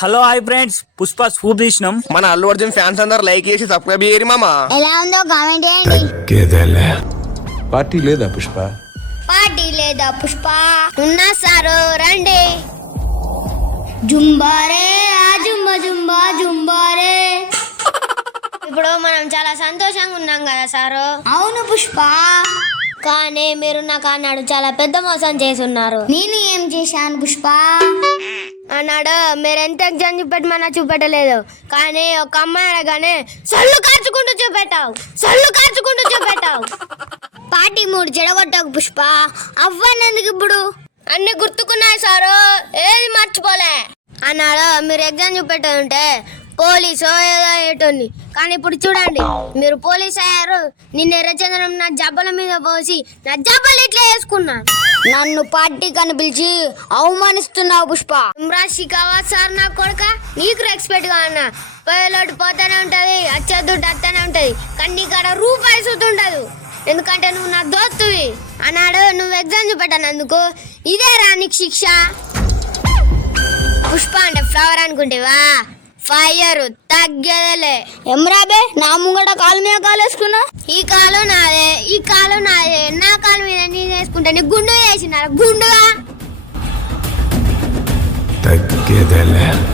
Hello hi friends, Pushpa scoop తీసినాం. మన Allu Arjun fans అందరు లైక్ చేసి సబ్స్క్రైబ్ చేయరు మామా. ఎలా ఉందో కామెంట్ చేయండి. పార్టీ లేదా పుష్ప? పార్టీ లేదా పుష్ప? ఉన్నా సారు రండి. జుంబారే ఆ జుంబా జుంబా జుంబారే. ఇప్పుడు మనం చాలా సంతోషంగా ఉన్నాం కదా సారు. అవును పుష్ప, కానీ మీరు నాకు అన్నాడు చాలా పెద్ద మోసం చేసి ఉన్నారు. నేను ఏం చేశాను పుష్ప? అన్నాడు మీరు ఎంత ఎగ్జామ్ చూపెట్టలేదు, కానీ ఒక అమ్మాయి అనగానే సళ్ళు కార్చుకుంటూ చూపెట్టావు. పార్టీ మూడు చెడగొట్టకు పుష్ప. అవ్వనందుకు ఇప్పుడు అన్ని గుర్తుకున్నాయి సారు, ఏది మర్చిపోలే అన్నాడు. మీరు ఎగ్జామ్ చూపెట్టుంటే పోలీసు ఏదో అయ్యేటోని, కానీ ఇప్పుడు చూడండి మీరు పోలీస్ అయ్యారు. నిన్న ఎర్రచంద్రం నా జబ్బల మీద పోసి నా జబ్బలు ఇట్లా వేసుకున్నాను. నన్ను పార్టీ కని పిలిచి అవమానిస్తున్నావు పుష్ప. రాశి కావా సార్ నా కొడుక, నీకు రెస్పెక్ట్ గా అన్నా. పోయేలోటు పోతానే ఉంటది, అచ్చదుడ్డు అత్తనే ఉంటది, కన్నీ కాడ రూపాయి సుతుండదు. ఎందుకంటే నువ్వు నా దోస్తువి అన్నాడు. నువ్వు ఎగ్జామ్ చూపెట్టానందుకు ఇదే రా నీకు శిక్ష. పుష్ప అంటే ఫ్లవర్ అనుకుంటేవా, ఫైర్ తగ్గేదేలే. ఎమ్రాబే నా ముంగట కాలు మీద కాలు వేసుకున్నా. ఈ కాలు నాదే, నా కాలు మీద నేను వేసుకుంటా. నీ గుండు వేసిన గుండుగా తగ్గేదేలే.